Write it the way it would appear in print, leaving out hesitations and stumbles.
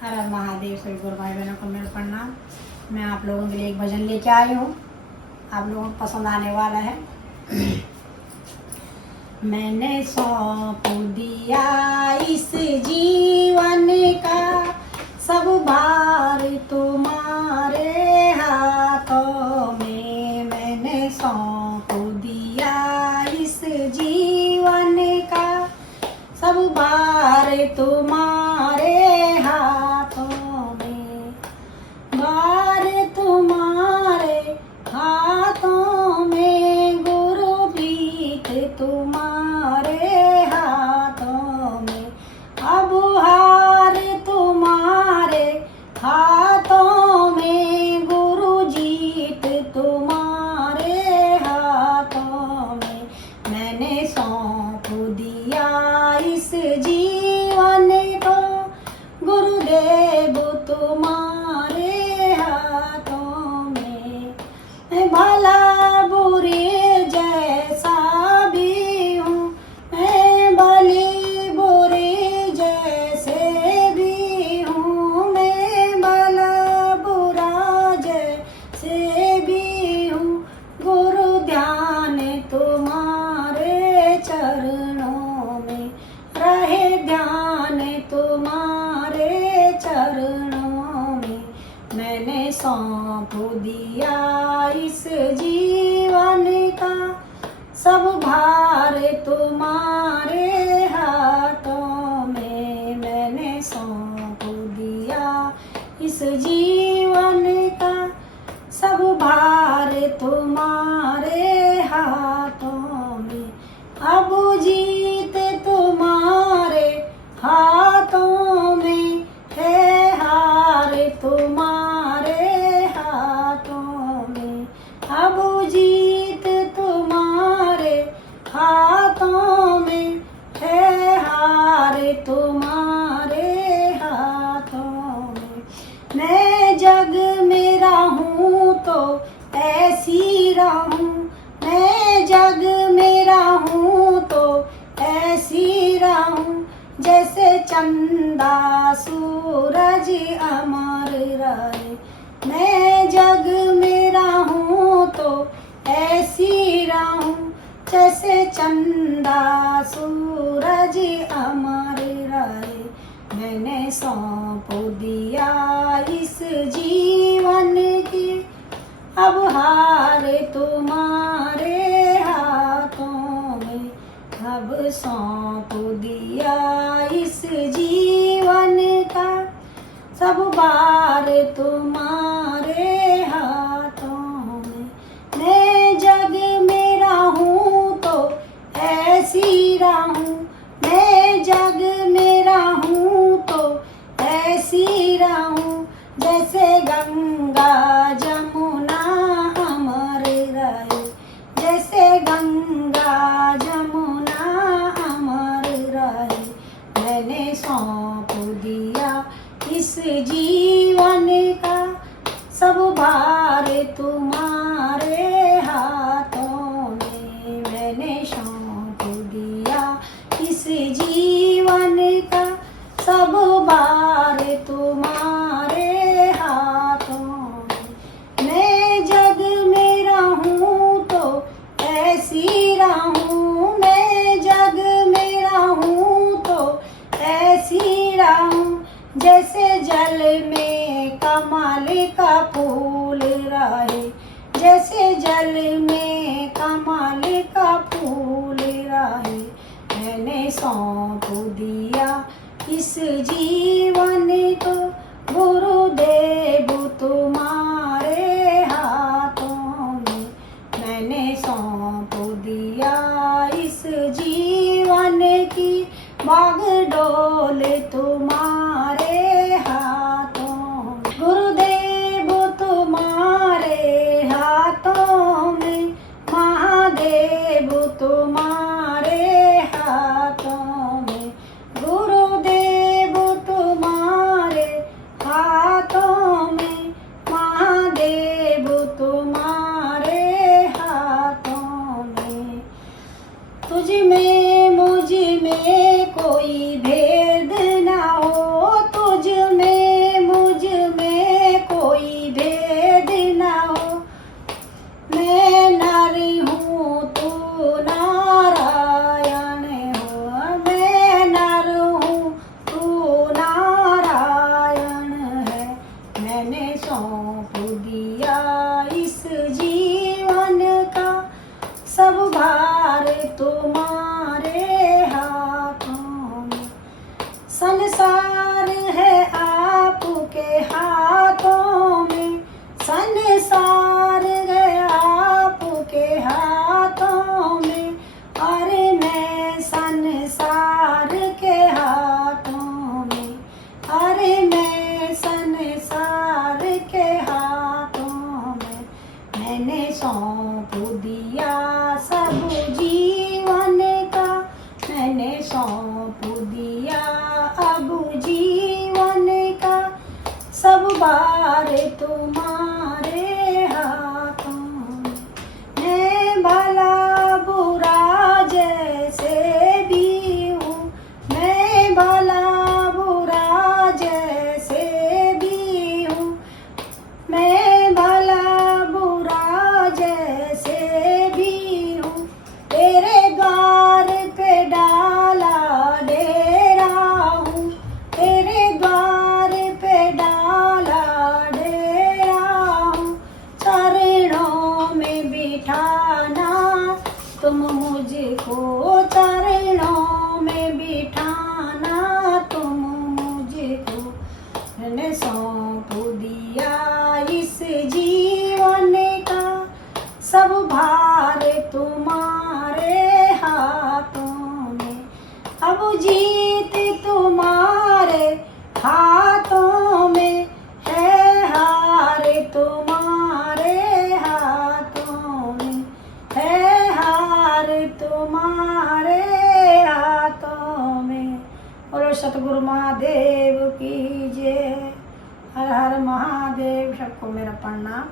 हर हर महादेव। सभी गुरु भाई बहनों को मेरा प्रणाम। मैं आप लोगों के लिए एक भजन लेके आई हूँ, आप लोगों को पसंद आने वाला है। मैंने सौंप दिया इस जीवन का सब भार तुम्हारे हाथों में। मैंने सौंप दिया इस जीवन का सब भार तुम्हारे हाथों में। भार तुम्हारे हाथों में, गुरु प्रीत तुम्हारे हाथों में। अब हार तुम्हारे हाथों में, गुरु जीत तुम्हारे हाथों में। मैंने सौंप दिया इस जीवन को गुरुदेव तुम्हारे हाथों में। मैं भला बुरे जैसा भी हूँ, मैं भली बुरे जैसे भी हूँ। मैं भला बुरा जैसे भी हूँ, गुरु ध्यान तुम्हारे चरणों में रहे। ध्यान तुम्हारे चरणों में। मैंने सौंप दिया इस जीवन का सब भार तुम्हारे हाथों में। मैंने सौंप दिया इस जीवन का सब भार तुम्हारे हाथों में। अब जीत तुम्हारे हाथों में है, हार तुम्हारे हाथों में। अब जीत तुम्हारे हाथों में है, हार तुम्हारे हाथों में। मैं जग में रहूं तो ऐसी रहूं, मैं जग में रहूं तो ऐसी रहूं जैसे चंदा सूरज अमर रहे। मैं जग में रहूं तो ऐसी रहूं जैसे चंदा सूरज अमर रहे। मैंने सौंप दिया इस जीवन की अब हार तुम्हारे हाथों में। अब सौंप दिया इस जीवन का सब भार तुम्हारे हाथों में। मैं जग में रहूं तो ऐसी रहूं, मैं जग में रहूं तो ऐसी रहूं जैसे गंगा जमुना अमर रहे। जैसे गंगा जमुना अमर रहे। मैंने सौंप दिया इस जीवन का सब भार तुम्हारे हाथों में। मैंने सौंप दिया इस जीवन का सब भार तुम्हारे हाथों में। मैं जग में रहूं तो ऐसी रहूं, मैं जग में रहूं तो ऐसी रहूं जैसे जल में कमल का फूल रहे। जैसे जल में कमल का फूल रहे। मैंने सौंप दिया इस जीवन को गुरुदेव तुम्हारे हाथों में। मैंने सौंप दिया इस जीवन की बागडोल तुम्हारे हाथों में। गुरुदेव तुम्हारे हाथों में, महादेव तुम्हारे हाथों में। गुरुदेव तुम्हारे संसार है आपके हाथों में, संसार है आपके हाथों में। अरे मैं संसार के हाथों में, अरे मैं संसार के हाथों में। मैंने सौंप दिया सब जीवन का, मैंने सौंप दिया अब जीवन का। सब बार तुम्हारे हाथों में। मैं भला बुरा जैसे भी हूँ, मैं भला बुरा जैसे भी हूँ, मैं भला बुरा जैसे भी हूँ। तेरे द्वार पे डाला डेरा हूँ, तेरे द्वार पे डाला डेरा हूँ। चरणों में बिठाना तुम मुझको, चरणों में बिठाना तुम मुझको। मैंने सौंप दिया इस जीवन का, सब भार तुम्हारे हाथों में। अब जीत तुम्हारे हाथों में है, हार तुम्हारे हाथों में है, हार तुम्हारे हाथों में। बोलो सतगुरु महादेव की जय। हर हर महादेव। सबको मेरा प्रणाम।